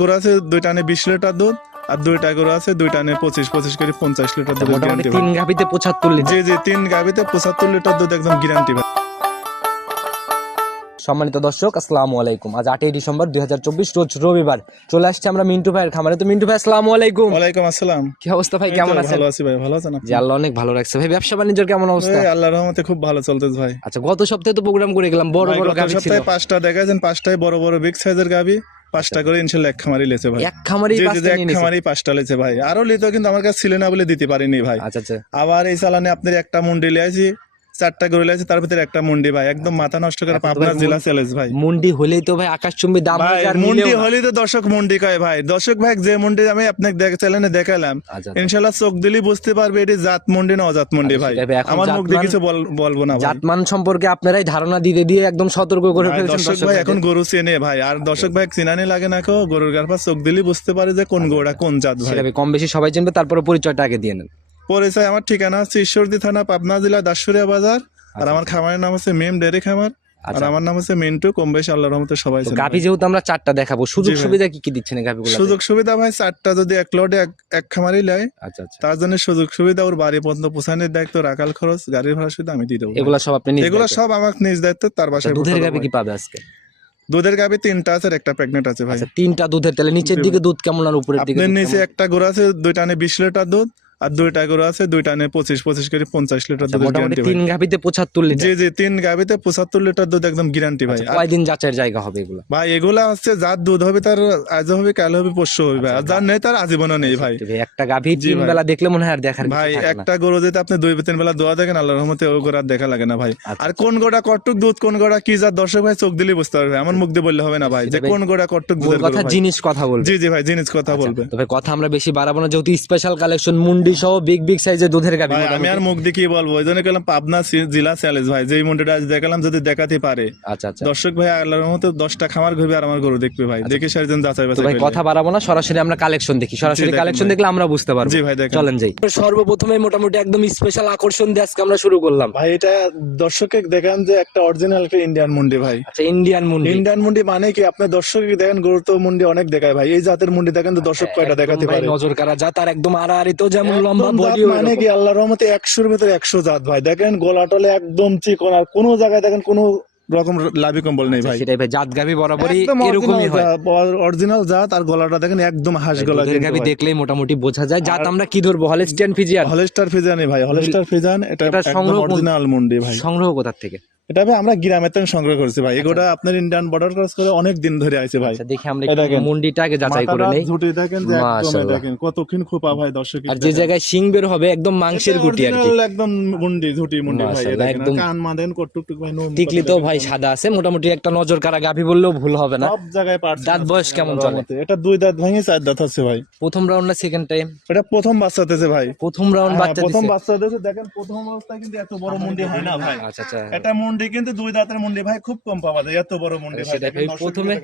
গরু আছে দুই টানে বিশ লিটার দুধ আর দুইটা গরু আছে দুই টানে পঁচিশ পঁচিশ করে পঞ্চাশ লিটার দুধ গ্যারান্টি তিন গাভিতে পঁচাত্তর লিটার। জি জি তিন গাভিতে পঁচাত্তর লিটার দুধ একদম গ্যারান্টি ভাই। সম্মানিত দর্শক আসসালামু আলাইকুম। আজ আটই ডিসেম্বর দুই রোজ রবিবার। চলে আসছে আমরা মিন্টু ভাইয়ের খামারে। তো মিন্টু ভাই আসসালামু আলাইকুম। ওয়ালাইকুম আসসালাম। কি অবস্থা ভাই? কেমন আছেন? ভালো আছি ভাই ভালো আছেন আপনি? আল্লাহ অনেক ভালো রাখছে। ভাই ব্যবসা বাণিজ্যের কেমন অবস্থা? আল্লাহর রহমতে খুব ভালো চলতেছে ভাই। আচ্ছা গত সপ্তাহে তো প্রোগ্রাম করে গেলাম বড় বড় গাভি ছিল। সপ্তাহে পাঁচটা দেখাছেন পাঁচটায় বড় বড় বিগ সাইজের গাভি। পাঁচটা করে ইনশাল্লাহ এক খামারি লেছে ভাই। এক পাঁচটা এক খামারি পাঁচটা লেছে ভাই। আরও লিতো কিন্তু আমার কাছে ছিল না বলে দিতে পারিনি ভাই। আচ্ছা আচ্ছা। আবার এই চালানে আপনার একটা মন্ডি লিয়েছি চারটা গরু লিয়েছি তার ভিতরে একটা মুন্ডি ভাই। একদম মাথা নষ্ট করে পাবনা জেলা ভাই। মুন্ডি হলেই তো ভাই আকাশচুম্বী দাম মুন্ডি হলেই তো দর্শক মুন্ডি কয় ভাই। দর্শক ভাই যে মুন্ডি আমি আপনাকে চ্যানেলে দেখালাম আচ্ছা ইনশাল্লাহ চোখ দিলেই বুঝতে পারবে এটি জাত মুন্ডি না অজাত মুন্ডি আচ্ছা, ভাই। আমার মুখ দিয়ে কিছু বলব না জাতমান সম্পর্কে আপনারাই ধারণা দিতে দিয়ে একদম সতর্ক করে ফেলছেন দর্শক ভাই এখন গরু চেনে ভাই। আর দর্শক ভাই চিনানি লাগে না কেউ। গরুর গার পাশ চোখ দিলেই বুঝতে পারে যে কোন গরুটা কোন জাত ভাই। ভাই কম বেশি সবাই চিনবে তারপরে পরিচয়টা আগে দিয়ে নেন। পরিচয় আমার ঠিকানা হচ্ছে ঈশ্বরদী থানা পাবনা জেলা দাসুরিয়া বাজার। আর আমার খামারের নাম হচ্ছে মেম ডেরি খামার। আর আচ্ছা। আমার নাম হচ্ছে মিন্টু কম বেশি আল্লাহর রহমতে সবাই গাভি যেহেতু আমরা চারটা দেখাবো সুযোগ সুবিধা কি কি দিচ্ছেন গাভিগুলো সুযোগ সুবিধা ভাই চারটা যদি এক লটে এক- খামারই লেয় আচ্ছা আচ্ছা। তার জন্য সুযোগ সুবিধা ওর বাড়ি পর্যন্ত পোষানোর দায়িত্ব রাখাল খরচ গাড়ির ভাড়া সুবিধা আমি দিয়ে দেবো এগুলা সব আপনি এগুলো সব আমার নিজ দায়িত্ব তার আচ্ছা, বাসায় দুধের গাভি কি পাবে আজকে? দুধের গাভি তিনটা আছে একটা প্রেগনেন্ট আছে ভাই। আচ্ছা তিনটা দুধের তাহলে নিচের দিকে দুধ কেমন আর উপরের দিকে নিচে একটা গরু আছে দুই টানে বিশ লিটার দুধ আর দুইটা গরু আছে দুইটা টানে পঁচিশ পঁচিশ করে পঞ্চাশ লিটার আচ্ছা, গ্যারান্টি তিন গাভিতে পঁচাত্তর লিটার। জি জি তিন গাভিতে পঁচাত্তর লিটার দুধ একদম গ্যারান্টি ভাই। আচ্ছা, কয়দিন যাচাইয়ের জায়গা হবে এগুলো? ভাই এগুলা হচ্ছে যার দুধ হবে তার আজ হবে কাল হবে পরশু হবে ভাই। আর যার নেই তার আজীবনও নেই ভাই। একটা গাভি তিন বেলা দেখলে মনে হয় আর দেখার ভাই একটা গরু যদি আপনি দুই তিন বেলা দোয়া দেখেন আল্লাহর রহমতে ওই গরু আর দেখা লাগে না ভাই। আচ্ছা, আর কোন গোড়া কটুক দুধ কোন গোড়া কি যার দর্শক ভাই চোখ দিলেই বুঝতে পারবে। আমার মুখ দিয়ে বললে হবে না ভাই যে কোন গোড়া কটুক দুধ কথা জিনিস কথা বলবে। জি জি ভাই জিনিস কথা বলবে। তবে কথা আমরা বেশি বাড়াবো না যেহেতু স্পেশাল কালেকশন মুন্ডি সহ বিগ বিগ সাইজের দুধের গাভি আমি আর মুখ দিয়ে কি বলব। ওই জন্য গেলাম পাবনা জেলা চ্যালেঞ্জ ভাই। যেই মন্ডিটা আজ দেখালাম যদি দেখাতে পারে। আচ্ছা আচ্ছা। দর্শক ভাই আল্লাহর রহমতে দশটা খামার ঘুরবে আর আমার গরু দেখবে ভাই। দেখে সারিজন যাচাই বাছাই ভাই কথা বাড়াবো না সরাসরি আমরা কালেকশন দেখি। সরাসরি কালেকশন দেখলে আমরা বুঝতে পারব। জি ভাই দেখেন। চলেন যাই। সর্বপ্রথমে মোটামুটি একদম স্পেশাল আকর্ষণ দিয়ে আজকে আমরা শুরু করলাম। ভাই এটা দর্শককে দেখান যে একটা অরিজিনাল ইন্ডিয়ান মুন্ডি ভাই? আচ্ছা ইন্ডিয়ান মুন্ডি। ইন্ডিয়ান মুন্ডি মানে কি? আপনার দর্শককে দেখেন গরু তো মুন্ডি অনেক দেখায় ভাই। এই জাতের মুন্ডি দেখেন তো দর্শক কয়টা দেখাতে পারে? নজর কারা যা তার একদম আড়াআড়ি তো যেমন লম্বা বডিও মানে কি? আল্লাহর রহমতে একশোর ভিতরে একশো জাত ভাই। দেখেন গোলাটলে একদম চিকন আর কোনো জায়গায় দেখেন কোনো রকম লাভি কম্বল নেই ভাই। সেটাই ভাই জাত গাভি বরাবরই এরকমই হয়। অরিজিনাল জাত আর গলাটা দেখেন একদম হাঁস গলা গাভি দেখলেই মোটামুটি বোঝা যায়। জাত আমরা কি ধরবো? হলস্টিয়ান ফিজিয়ান হলস্টার ফিজানি ভাই হলস্টার ফিজান এটা সংগ্রহ অরিজিনাল মুন্ডি ভাই। সংগ্রহ কোথার থেকে? এটা ভাই আমরা গ্রামের থেকে সংগ্রহ করেছি ভাই। এগুলা আপনার ইন্ডিয়ান বর্ডার ক্রস করে অনেক দিন ধরে আছে ভাই। আচ্ছা দেখি আমরা। মুন্ডিটা আগে যাচাই করে নেই। ঝুঁটি দেখেন যে একদম দেখেন কতক্ষণ খোপা ভাই দর্শক আর যে জায়গায় শিং বের হবে একদম মাংসের গুটি আর কি। একদম মুন্ডি ঝুটি মুন্ডি ভাই একদম- কান মাদেন কটুকটুক ভাই নুন টিকলি তো ভাই সাদা আছে মোটামুটি একটা নজর কারা গাভি বললেও ভুল হবে না। সব জায়গায় পারছে দাঁত বয়স কেমন চলে? এটা দুই দাঁত ভাঙে চার দাঁত আছে ভাই। প্রথম রাউন্ড না সেকেন্ড টাইম এটা প্রথম বাচ্চাতেছে ভাই। প্রথম রাউন্ড হ্যাঁ, বাচ্চা প্রথম দিছে। বাচ্চা দেখেন প্রথম অবস্থায় কিন্তু এত বড় মুন্ডি হয় না ভাই। আচ্ছা আচ্ছা। এটা মুন্ডি কিন্তু দুই দাঁতের মুন্ডি ভাই খুব কম পাওয়া যায় এত বড় মুন্ডি ভাই প্রথমে-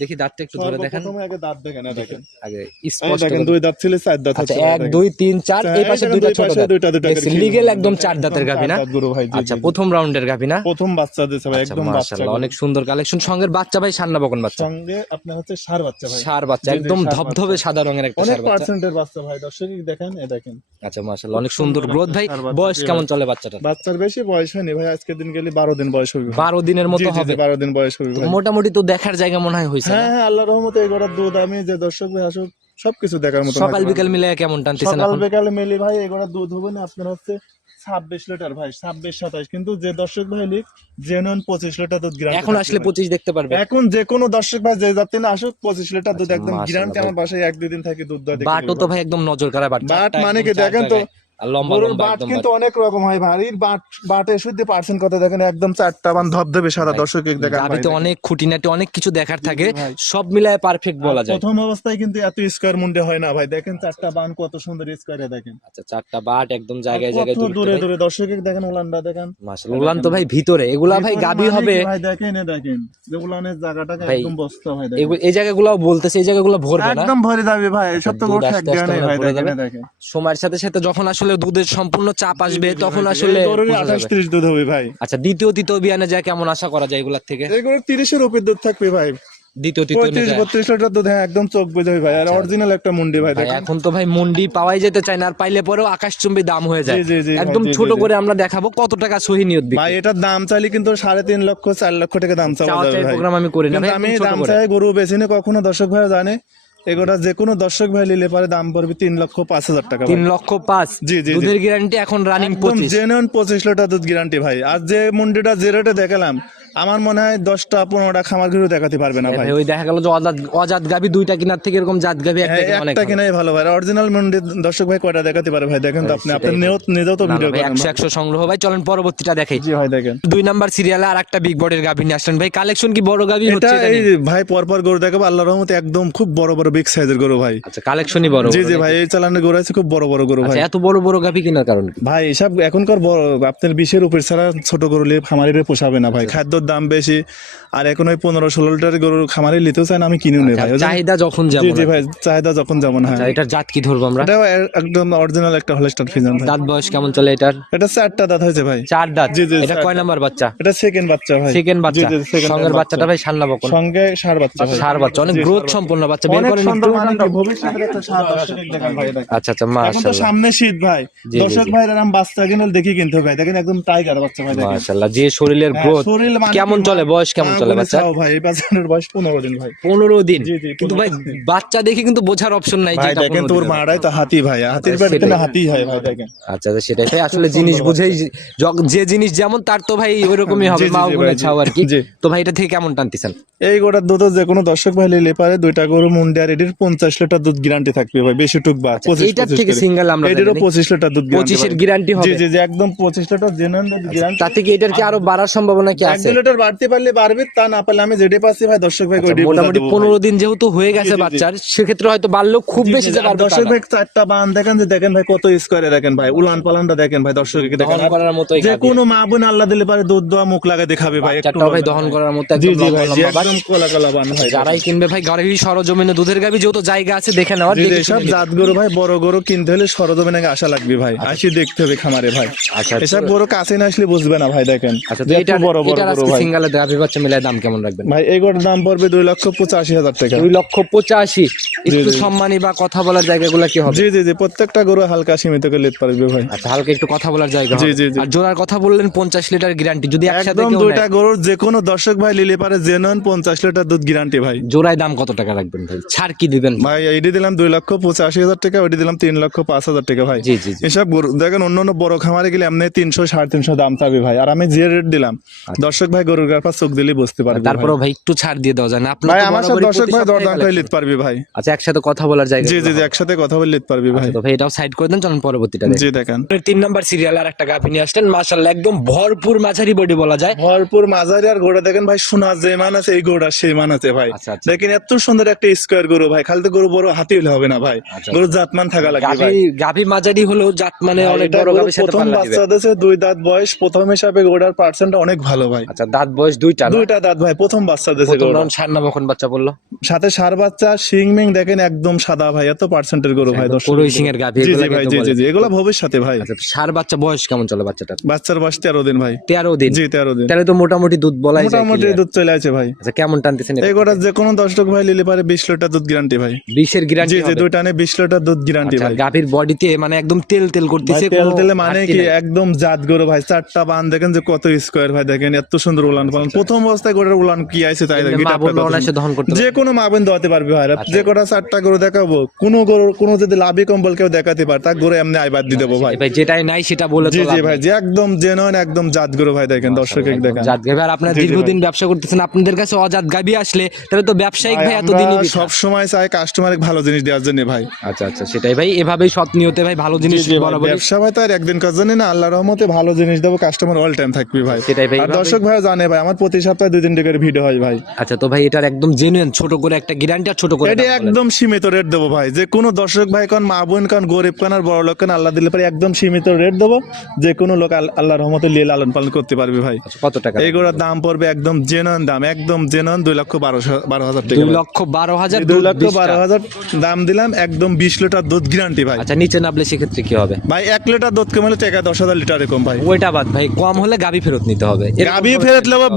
দেখি দাঁতটা একটু ধরে দেখেন। সর্বপ্রথমে আগে দাঁত দেখেন দেখেন। আগে স্পষ্ট দেখেন দুই দাঁত ছিল চার দাঁত আচ্ছা চার এই পাশে ছোট লিগেল একদম চার দাঁতের গাভি না? আচ্ছা। প্রথম রাউন্ডের গাভি না? প্রথম বাচ্চা দিয়েছে ভাই আচ্ছা একদম বাচ্চা অনেক সুন্দর কালেকশন সঙ্গের বাচ্চা ভাই সান্না বকন বাচ্চা? সঙ্গে আপনার হচ্ছে সার বাচ্চা ভাই। সার বাচ্চা একদম ধবধবে সাদা রঙের একটা সার বাচ্চা। পার্সেন্টের বাচ্চা ভাই দর্শক দেখেন এ দেখেন। আচ্ছা মাশাআল্লাহ অনেক সুন্দর গ্রোথ ভাই। বয়স কেমন চলে বাচ্চাটা বাচ্চার বেশি বয়স হয়নি ভাই আজকে দিন গেলে বারো দিন বয়স হবে বারো দিনের মতো হবে। বারো দিন বয়স হবে মোটামুটি তো দেখার জায়গা মনে হয় হয়েছে হ্যাঁ হ্যাঁ আল্লাহ রহমতে এই গড়ার দুধ আমি যে দর্শক ভাই আসুক সবকিছু দেখার মতো সকাল বিকাল মিলে কেমন টানতেছেন সকাল বিকালে মেলি ভাই এই গড়ার দুধ হবে না আপনার হচ্ছে ছাব্বিশ লিটার ভাই ছাব্বিশ সাতাশ। কিন্তু যে দর্শক ভাই লিখ জেনুইন পঁচিশ লিটার দুধ গ্রাম এখন আসলে পঁচিশ দেখতে পারবে। এখন যে কোনো দর্শক ভাই যে যাতে না আসুক পঁচিশ লিটার দুধ একদম গ্রান্ট আমার বাসায় এক দুই দিন থাকে দুধ দই বাটও তো ভাই একদম নজর কারা বাট বাট মানে কি দেখেন তো। আর লম্বা গরুর লম্বা বাট একদম কিন্তু অনেক রকম হয় ভাই। বাট বাটে শুদ্ধ পার্সেন্ট কত দেখেন একদম চারটা বান ধবধবে সাদা দর্শক দেখেন ভাই, অনেক খুঁটিনাটি অনেক কিছু দেখার থাকে ভাই। সব মিলায় পারফেক্ট বলা যায়। প্রথম অবস্থায় কিন্তু এত স্কোয়ার মুন্ডে হয় না ভাই। দেখেন চারটা বান কত সুন্দর স্কোয়ারে দেখেন। আচ্ছা চারটা বাট একদম জায়গায় কত দূরে দূরে দর্শক দেখেন উলানটা দেখেন। মাশাআল্লাহ উলান তো ভাই ভিতরে এগুলা ভাই গাবি মানে হবে। কি ভাই? দেখেন এ দেখেন। যে উলানের জায়গাটাকে ভাই, একদম বস্তা ভাই দেখেন। এগু- এই জায়গাগুলো বলতেছে এই জায়গাগুলো ভরবে না। একদম ভরে যাবে ভাই সব তো দুধ গোটা আস্তে আস্তে জ্ঞানে ভাই ভরে দেখেন যাবে। এ দেখেন। সময়ের সাথে সাথে যখন আসলে দুধের সম্পূর্ণ চাপ আসবে তখন আসলে আঠাশ ত্রিশ দুধ হবে ভাই। আচ্ছা দ্বিতীয় তৃতীয় বিয়ানে যায় কেমন আশা করা যায় এগুলার থেকে? এগুলো তিরিশের উপর দুধ থাকবে ভাই। দ্বিতীয় তৃতীয় বত্রিশ লিটার দুধ হ্যাঁ একদম চোখ ভাই। আর অরিজিনাল একটা মুন্ডি ভাই এখন তো ভাই মন্ডি পাওয়াই যেতে চায় না আর পাইলে পরেও আকাশচুম্বী দাম হয়ে যায়। একদম ছোট। করে আমরা দেখাবো কত টাকা সহি নিয়ত ভাই এটার দাম চাইলে কিন্তু সাড়ে তিন লক্ষ চার লক্ষ টাকা দাম চাওয়া চাওয়া যাবে প্রোগ্রাম আমি করি না আমি দাম চাই গরু বেশি না কখনো দর্শক ভাই জানে এগুলা যে কোনো দর্শক ভাই নিলে পারে দাম পড়বে তিন লক্ষ পাঁচ হাজার টাকা তিন লক্ষ পাঁচ? জি, জি। দুধের গ্যারান্টি এখন রানিং পঁচিশ। জেনুইন পঁচিশ লিটার দুধ গ্যারান্টি ভাই। আর যে মুন্ডিটা যে রেটে দেখালাম আমার মনে হয় দশটা পনেরোটা খামার ঘুরে দেখাতে পারবে না ভাই। ভাই ওই দেখা গেল যে অজাত অজাত গাভি দুইটা কিনার থেকে এরকম জাত গাভি একটা হ্যাঁ। কিনাই ভালো ভাই। অরিজিনাল মুন্ডি দর্শক ভাই কয়টা দেখাতে পারে ভাই? দেখেন তো আপনি আপনি সেটাই নিজেও তো। ভিডিও করেন একশো ভাই। একশো সংগ্রহ ভাই চলেন পরবর্তীটা দেখাই। জি ভাই দেখেন। দুই নাম্বার সিরিয়ালে আর একটা বিগ বডির গাভি নিয়ে আসলেন। ভাই কালেকশন কি বড় গাভি হচ্ছে এটা এই? ভাই পরপর গরু দেখাবো। আল্লাহর রহমতে একদম খুব বড় বড় বিগ সাইজের গরু ভাই। আচ্ছা কালেকশনই বড় জি জি ভাই এই চালানের গরু আছে খুব বড় বড় গরু ভাই। আচ্ছা এত বড় বড় গাভি কেনার কারণ কি? ভাই এসব এখনকার বড় আপনার বিশের উপর ছাড়া ছোট গরু নিয়ে খামারিরে পোষাবে না ভাই। ভাই খাদ্যর দাম বেশি। আর এখন ওই পনেরো ষোলো লিটার গরুর খামারে নিতেও চাই না আমি কিনেও নেই ভাই চাহিদা যখন যেমন জি ভাই চাহিদা যখন যেমন হ্যাঁ। আচ্ছা, এটার জাত কি ধরবো আমরা? এটা একদম অরিজিনাল একটা হলস্টার ফিজন ভাই। দাঁত বয়স কেমন চলে এটার? এটা চারটা দাঁত হয়েছে ভাই। চার দাঁত? জি, জি, এটা কয় নাম্বার বাচ্চা? এটা সেকেন্ড বাচ্চা ভাই। সেকেন্ড বাচ্চা। জি, জি, second সঙ্গের বাচ্চাটা ভাই সান্না বকন সঙ্গে সার বাচ্চা ভাই। সার বাচ্চা। অনেক গ্রোথ সম্পন্ন বাচ্চা বের অনেক করেন একটু। একটা সার দর্শক দেখেন ভাই আচ্ছা আচ্ছা মাশাআল্লাহ। সামনে শীত ভাই। দর্শক। ভাই এরকম বাচ্চা কিনে দেখি কিন্তু ভাই। দেখেন একদম টাইগার বাচ্চা ভাই দেখেন। মাশাআল্লাহ যে শরীরের হ্যাঁ, গ্রোথ শরীর মানে কেমন চলে? বয়স কেমন চলে বাচ্চা? ভাই এই বাচ্চাটার বয়স পনেরো দিন ভাই। পনেরো দিন? জি, জি, কিন্তু ভাই বাচ্চা দেখে কিন্তু বোঝার অপশন নাই যে দেখেন তোর মারাই তো হাতি ভাই হাতির। পেটে না হাতি হয় ভাই দেখেন। আচ্ছা আচ্ছা, সেটাই। ভাই আসলে জিনিস বুঝেই যে- জিনিস যেমন তার তো ভাই ওইরকমই হবে মা গুনে ছাও আর কি। তো ভাই এটা থেকে কেমন টানতেছেন? এই গোটার দুধ যে কোনো দর্শক ভাই নিলে পারে দুইটা গরু মুন্ডিয়া রেডির পঞ্চাশ লিটার দুধ গ্যারান্টি থাকবে ভাই বেশি টুক বা এইটার পঁচিশ থেকে সিঙ্গেল আমরা এটারও জানি। পঁচিশ লিটার দুধ পঁচিশের গ্যারান্টি হবে। জি জি একদম পঁচিশ লিটার জেনুইন দুধ গ্যারান্টি তাতে কি এটার কি আরও বাড়ার সম্ভাবনা কি আছে? লিটার বাড়তে পারলে বাড়বে তা না পারলে আমি যেটা পাচ্ছি ভাই দর্শক ভাই আচ্ছা, মোটামুটি। পনেরো দিন যেহেতু হয়ে গেছে। বাচ্চার সেক্ষেত্রে হয়তো বাড়লেও খুব বেশি দর্শক ভাই চারটা বান দেখেন যে দেখেন ভাই কত স্কোয়ারে দেখেন ভাই উলান পালানটা দেখেন ভাই দর্শককে দেখেন। করার মতোই যে। কোনো মা বোন আল্লাহ দিলে পারে দুধ দেওয়া মুখ লাগা দেখাবে ভাই একটু ভাই দহন করার মতো একদম। একদম কোলা কোলা বান ভাই যারাই কিনবে ভাই ঘরে সরজমিনে দুধের গাবি যেহেতু জায়গা আছে দেখে নেওয়ার দেখে সব জাত গরু ভাই বড় গরু কিনতে হলে সরজমিনে আশা লাগবে ভাই আসি দেখতে হবে খামারে ভাই। আচ্ছা এসব গরু কাছে না আসলে বুঝবে না ভাই দেখেন। আচ্ছা এটার বড় বড় গরু সিঙ্গেলে গাভি বাচ্চা মিলাই দাম কেমন রাখবেন? ভাই এই গরুর দাম পড়বে দুই লক্ষ পঁচাশি হাজার টাকা। দুই লক্ষ পঁচাশি। একটু সম্মানী বা কথা বলার জায়গাগুলো কি হবে? জি জি জি প্রত্যেকটা গরু হালকা সীমিত করে লিখতে পারবে ভাই। আচ্ছা হালকা একটু কথা বলার জায়গা জি, জি। আর জোড়ার কথা বললেন পঞ্চাশ লিটার গ্যারান্টি যদি একসাথে একদম দুইটা গরুর যে কোনো দর্শক ভাই লিলে পারে জেনুইন পঞ্চাশ লিটার দুধ গ্যারান্টি ভাই। জোড়ায় দাম কত টাকা রাখবেন ভাই? ছাড় কি দিবেন? ভাই এটি দিলাম দুই লক্ষ পঁচাশি হাজার টাকা ওইটি দিলাম তিন লক্ষ পাঁচ হাজার টাকা ভাই। জি জি। এসব গরু দেখেন অন্য অন্য বড় খামারে গেলে এমনি তিনশো সাড়ে তিনশো দাম চাবে ভাই। আর আমি যে রেট দিলাম আচ্ছা। দর্শক ভাই গরুর গার পাশ চোখ দিলেই বুঝতে পারবে ভাই। তারপরেও ভাই। একটু ছাড় দিয়ে দেওয়া যায় না আপনার ভাই আমার সাথে দর্শক ভাই দরদাম করে collection। লিখতে ভাই। আচ্ছা একসাথে কথা বলার জায়গা জি জি জি একসাথে কথা বলে পারবি ভাই। তো ভাই এটাও সাইড করে দেন চলুন পরবর্তীটা জি দেখেন। তিন নম্বর সিরিয়াল আর একটা গাভি নিয়ে আসলেন। মাশাল্লাহ একদম ভরপুর মাঝারি বডি বলা যায়। ভরপুর মাঝারি আর গোড়া দেখেন ভাই সোনার যে মান আছে এই গোড়া সেই মান আছে ভাই। আচ্ছা, আচ্ছা। দেখেন এত সুন্দর একটা স্কোয়ার গরু ভাই। খালি তো গরু বড় হাতি হলে হবে না ভাই। আচ্ছা। গরু জাতমান থাকা লাগবে গাভি ভাই। গাভি মাঝারি হলেও জাত মানে অনেক বড় গাভির সাথে প্রথম বাচ্চা দিয়েছে দুই দাঁত বয়স প্রথম হিসাবে গোড়ার পার্সেন্ট অনেক ভালো ভাই। আচ্ছা দাঁত বয়স দুইটা? দুইটা দাঁত ভাই প্রথম বাচ্চা দিয়েছে প্রথম সার না কখন বাচ্চা বলল? সাথে সার বাচ্চা শিং মিং দেখেন একদম সাদা ভাই এত পার্সেন্টের গরু ভাই দর্শক। পুরোই সিংহের গাভি জি জি ভাই জি জি এগুলো ভবিষ্যতে ভাই। আচ্ছা সার বাচ্চা বয়স কেমন চলে বাচ্চাটার? বাচ্চার বয়স তেরো দিন ভাই। তেরো দিন? জি তেরো দিন। তাহলে তো মোটামুটি দুধ বলাই যায় মোটামুটি দুধ চলে আছে ভাই। আচ্ছা কেমন টানতেছেন এই গোটা যে কোনো দর্শক ভাই নিলে পারে বিশ লিটার দুধ গ্যারান্টি ভাই। বিশের গ্যারান্টি জি জি দুই টানে বিশ লিটার দুধ গ্যারান্টি আচ্ছা ভাই। গাভীর বডিতে মানে একদম তেল তেল করতেছে তেল তেলে মানে কি একদম জাত গরু ভাই চারটা বান দেখেন যে কত স্কোয়ার ভাই দেখেন এত সুন্দর উলান পালান প্রথম অবস্থায় গরুর উলান কি আছে তাই করতে যে কোনো মা বোন দোয়াতে পারবে ভাই আচ্ছা। যে কটা চারটা গরু দেখাবো কোনো গরু কোনো যদি লাভি কম্বল কেউ দেখাতে পারে তার গরু এমনি আইবাদ দিয়ে দেবো ভাই। ভাই যেটাই নাই সেটা বলে জি জি ভাই যে একদম জেনুইন একদম জাত গরু ভাই দেখেন দর্শক দেখেন। জাত আর আপনার দীর্ঘদিন ব্যবসা করতেছেন আপনাদের কাছে অজাত গাভী আসলে তাহলে তো ব্যবসায়িক ভাই এতদিনই সব সময় চাই কাস্টমার ভালো জিনিস দেওয়ার জন্য ভাই। আচ্ছা আচ্ছা সেটাই ভাই এভাবেই সৎ নিয়তে ভাই ভালো জিনিস ব্যবসা ভাই তো আর একদিন কাজ জানি না আল্লাহর রহমতে ভালো জিনিস দেবো কাস্টমার অল টাইম থাকবি ভাই। সেটাই ভাই, আর দর্শক ভাই জানে ভাই আমার প্রতি সপ্তাহে দুই তিনটে করে ভিডিও হয় ভাই। আচ্ছা তো ভাই এটার একদম জেনুইন ছোট করে একটা গ্যারান্টি আর ছোট করে এটি দাম একদম সীমিত রেট দেবো ভাই। যে কোনো দর্শক ভাই কান মা বোন কান গরিব কান আর বড় লোক কান আল্লাহ দিলে পারে একদম সীমিত রেট দেবো। যে কোনো লোক রহমতে লিয়ে লালন পালন করতে পারবে ভাই। আচ্ছা, কত টাকা এইগুলোর দাম পড়বে একদম জেনন দাম একদম জেনন দুই লক্ষ বারোশো বারো হাজার টাকা। দুই লক্ষ বারো হাজার দুই লক্ষ বারো হাজার দাম দিলাম একদম বিশ লিটার দুধ গ্যারান্টি ভাই। আচ্ছা নিচে নামলে সেক্ষেত্রে কি হবে? ভাই এক লিটার দুধ কমালে টাকা দশ হাজার লিটার এরকম ভাই। ওইটা বাদ ভাই কম হলে গাবি ফেরত নিতে হবে। গাবি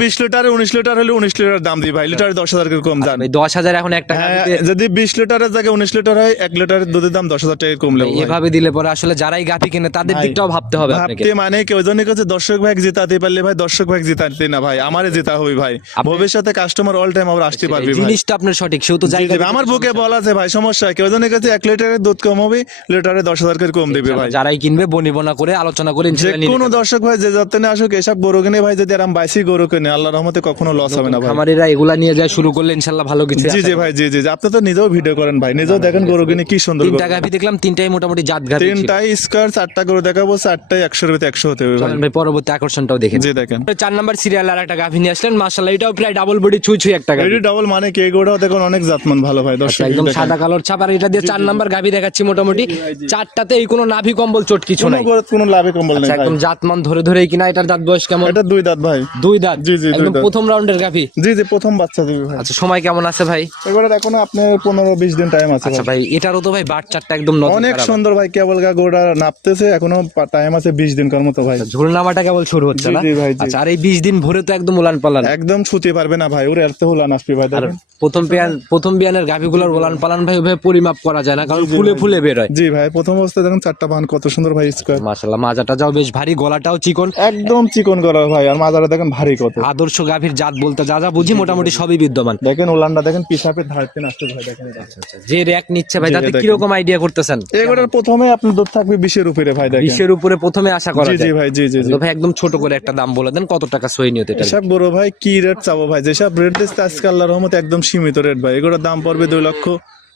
বিশ লিটারে উনিশ লিটার হলে উনিশ লিটার দাম দিই ভাই। লিটারে দশ হাজার কম ভাই দশ হাজার এখন একটা হ্যাঁ যদি বিশ লিটারের জায়গায় উনিশ লিটার হয় এক লিটারের দুধের দাম দশ হাজার টাকা কম লেবো এভাবে দিলে পরে আসলে যারাই গাভি কিনে তাদের দিকটাও ভাবতে হবে ভাবতে মানে কেউ জন্য কাছে দর্শক ভাই জিতাতে পারলে ভাই দর্শক ভাই জিতাতে না ভাই আমারে জেতা হবে ভাই। ভবিষ্যতে কাস্টমার অল টাইম আবার আসতে পারবে জিনিসটা আপনার সঠিক সেও তো জায়গা আমার বুকে বলা আছে ভাই সমস্যা। কেউ জনের কাছে এক লিটারের দুধ কম হবে লিটারে দশ হাজার করে কম দেবে ভাই। যারাই কিনবে বনিবনা করে আলোচনা করে যে কোনো দর্শক ভাই যে যত্নে আসুক এসব গরু কিনে ভাই যদি আরাম বাইসি গরু কিনে রহমতে কখনো লস হবে না ভাই। খামারিরা এগুলা নিয়ে যায় শুরু করলে ভালো কিছু জি জি ভাই জি জি। আপনি তো নিজেও ভিডিও করেন ভাই নিজেও দেখেন গরু কিনে কি সুন্দর তিনটা গাভি দেখলাম তিনটাই মোটামুটি জাত গাভি তিনটাই স্কোয়ার চারটা গরু দেখাবো চারটাই একশোর ভিতরে একশো হতে হবে ভাই। পরবর্তী আকর্ষণটাও দেখেন জি দেখেন। চার নাম্বার সিরিয়াল আর একটা গাভি নিয়ে আসলেন মাশাল্লাহ এটাও প্রায় ডাবল বডি ছুঁই ছুঁই একটা গাভি। ডাবল মানে কে? গরুটাও দেখুন অনেক জাতমান ভালো ভাই দর্শক আচ্ছা, একদম সাদা কালোর ছাপ আর এটা দিয়ে চার নাম্বার গাভি দেখাচ্ছি মোটামুটি। চারটাতে এই কোনো নাভি কম্বল চোট কিছু নাই। কোনো লাভে কম্বল নেই আচ্ছা, একদম জাতমান ধরে ধরেই কিনা এটার দাঁত বয়স কেমন? এটা দুই দাঁত ভাই। দুই দাঁত জি, জি, একদম প্রথম রাউন্ডের গাভি। জি জি প্রথম বাচ্চা দিবি ভাই। আচ্ছা সময় কেমন আছে ভাই? এবারে এখনও আপনার পনেরো বিশ দিন টাইম আছে আচ্ছা ভাই। ভাই এটারও তো ভাই বাট চারটা একদম নজর অনেক সুন্দর ভাই কেবল গা গোড়া নাপতেছে এখনও টাইম আছে বিশ দিন কর মতো ভাই। ঝুলনামাটা কেবল শুরু হচ্ছে না? ভাই, আচ্ছা আর এই বিশ দিন ভরে তো একদম উলান পালান একদম ছুতে পারবে না ভাই ওর এত হুলান আসবে ভাই দেখেন। প্রথম বিয়ান প্রথম বিয়ানের গাভিগুলোর উলান পালান ভাই ওইভাবে পরিমাপ করা যায় না কারণ ফুলে ফুলে বের হয়। জি ভাই প্রথম অবস্থায় দেখুন চারটা পান কত সুন্দর ভাই স্কোয়ার মাশাল্লাহ মাজাটা যাও বেশ ভারী গলাটাও চিকন। একদম চিকন করা ভাই আর মাজারা দেখেন ভারী কত? আদর্শ গাভীর জাত বলতে যা যা বুঝি মোটামুটি সবই বিদ্যমান। দেখেন ওলানটা দেখেন পিসাপে ধারতে আসতে ভাই দেখেন এটা। যে র্যাক নিচ্ছে ভাই তাতে দেখেন। কীরকম আইডিয়া করতেছেন? এগুলোর প্রথমে আপনার দুধ থাকবে বিশের উপরে ভাই দেখেন। বিশের উপরে প্রথমে আশা করা জি জি ভাই জি জি তো ভাই একদম ছোট করে একটা দাম বলে দেন কত টাকা সই নিয়ত এটা? এসব বড় ভাই কি রেট চাবো ভাই? যেসব রেট দিচ্ছে আজকে আল্লাহর রহমতে একদম সীমিত রেট ভাই। এগুলোর দাম পড়বে দুই লক্ষ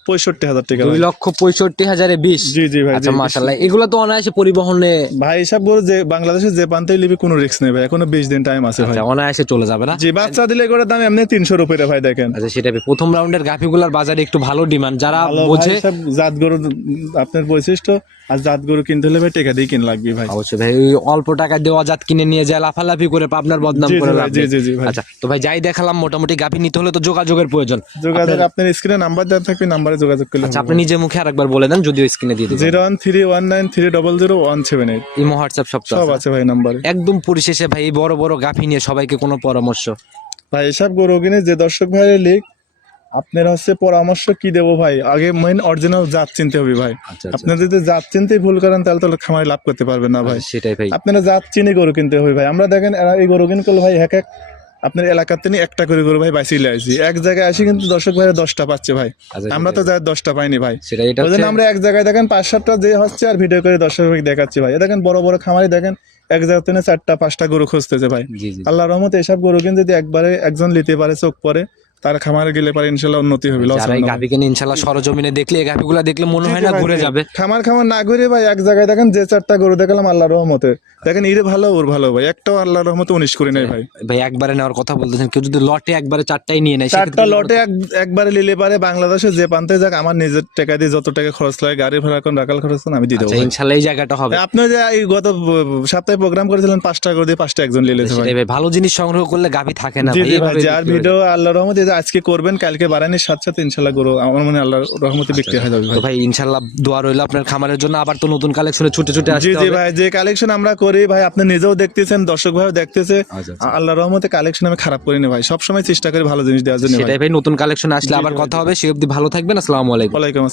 পঁয়ষট্টি হাজার টাকা দুই লক্ষ পঁয়ষট্টি হাজারে বিশ। জি জি ভাই আচ্ছা মাশাল্লাহ এগুলো তো অনায়াসে পরিবহনে ভাই এসব গরু যে বাংলাদেশে যে প্রান্তে নিবি কোনো রিস্ক নেই ভাই। এখনও বিশ দিন টাইম আছে ভাই। আচ্ছা, অনায়াসে চলে যাবে না? জি বাচ্চা দিলে এগুলোর দাম এমনি তিনশোর উপরে ভাই দেখেন। আচ্ছা সেটা প্রথম রাউন্ডের গাভিগুলার বাজারে একটু ভালো ডিমান্ড যারা বোঝে জাত গরু আপনার বৈশিষ্ট্য। আর জাত গরু কিনতে হলে ভাই টেকা দিয়ে কিন লাগবে ভাই। অবশ্যই ভাই অল্প টাকা দিয়ে অজাত কিনে নিয়ে যায় লাফালাফি করে আপনার বদনাম করে লাভ জি, জি, জি আচ্ছা তো ভাই যাই দেখালাম মোটামুটি গাভি নিতে হলে তো যোগাযোগের প্রয়োজন। যোগাযোগ আপনার স্ক্রিনে নাম্বার দেওয়া থাকবে নাম্বারে যোগাযোগ করলে আচ্ছা আপনি নিজে মুখে আরেকবার বলে দেন যদিও স্ক্রিনে দিয়ে দিবেন। Zero one three one nine three double zero one seven eight. Imo WhatsApp সব সব আছে। ভাই নাম্বারে। একদম পরিশেষে ভাই এই বড় বড় গাভি নিয়ে সবাইকে কোনো পরামর্শ? ভাই এসব গরু কিনে যে দর্শক ভাই লিখ আপনার হচ্ছে পরামর্শ কি দেবো ভাই? আগে মেন অরিজিনাল জাত চিনতে হবে ভাই। আচ্ছা আপনার যদি জাত চিনতেই ভুল করেন তাহলে তো খামারে লাভ করতে পারবেন না ভাই। সেটাই ভাই। আপনারা জাত চিনে গরু কিনতে হবে ভাই। আমরা দেখেন এই গরু কিনতে ভাই এক এক আপনার এলাকার তিনি একটা করে গরু ভাই বাইসিলে আসি এক জায়গায় আসি কিন্তু দর্শক ভাই দশটা পাচ্ছে ভাই। আচ্ছা, আমরা তো যাই দশটা পাইনি ভাই। ওই জন্য আমরা এক জায়গায় দেখেন পাঁচ সাতটা যে হচ্ছে আর ভিডিও করে দর্শক ভাই দেখাচ্ছি ভাই। দেখেন বড় বড় খামারি দেখেন এক জায়গায় তিনি চারটা পাঁচটা গরু খুঁজতেছে ভাই। আল্লাহ রহমত এসব গরু কিন্তু যদি একবারে একজন নিতে পারে চোখ পরে তার খামারে গেলে পারে ইনশাল্লাহ উন্নতি হবে লস যারা এই গাভি কিনে ইনশাল্লাহ সরজমিনে দেখলে এই গাভিগুলা দেখলে মনে হয় না ঘুরে যাবে। খামার খামার না ঘুরে ভাই এক জায়গায় দেখেন যে চারটা গরু দেখালাম আল্লাহ রহমতে। দেখেন ইরে ভালো ওর ভালো ভাই একটাও আল্লাহ রহমতে উনিশ করে নেই ভাই। ভাই একবারে নেওয়ার কথা বলতেছেন কেউ যদি লটে একবারে চারটাই নিয়ে নেয় চারটা লটে একবারে নিলে পারে বাংলাদেশে যে প্রান্তে যাক আমার নিজের টাকা দিয়ে যত টাকা খরচ লাগে গাড়ি ভাড়া কোন রাখাল খরচ আমি দিয়ে দেবো আচ্ছা ইনশাল্লাহ এই জায়গাটা হবে। আপনি যে এই গত সপ্তাহে প্রোগ্রাম করেছিলেন পাঁচটা করে দিয়ে পাঁচটা একজন লিলেছে ভাই। ভালো জিনিস সংগ্রহ করলে গাভি থাকে না আর ভিডিও আল্লাহ রহমতে যে আজকে করবেন কালকে বাড়ানির সাথে সাথে ইনশাল্লাহ করো আমার মনে আল্লাহর আল্লাহ রহমতে বিক্রি হয়ে যাবে ভাই। তো ভাই ইনশাল্লাহ দোয়া রইল আপনার খামারের জন্য আবার তো নতুন কালেকশনে ছুটে ছুটে জি আসতে জি ভাই যে কালেকশন আমরা করি ভাই আপনি নিজেও দেখতেছেন দর্শক ভাইও দেখতেছে। আচ্ছা, আচ্ছা। আল্লাহ রহমতে কালেকশন আমি খারাপ করি না ভাই। সব সময় চেষ্টা করি ভালো জিনিস দেওয়ার জন্য সেটাই ভাই নতুন কালেকশন আসলে আবার কথা হবে সে অবধি ভালো থাকবেন আসসালামু আলাইকুম। ওয়ালাইকুম আসসালাম।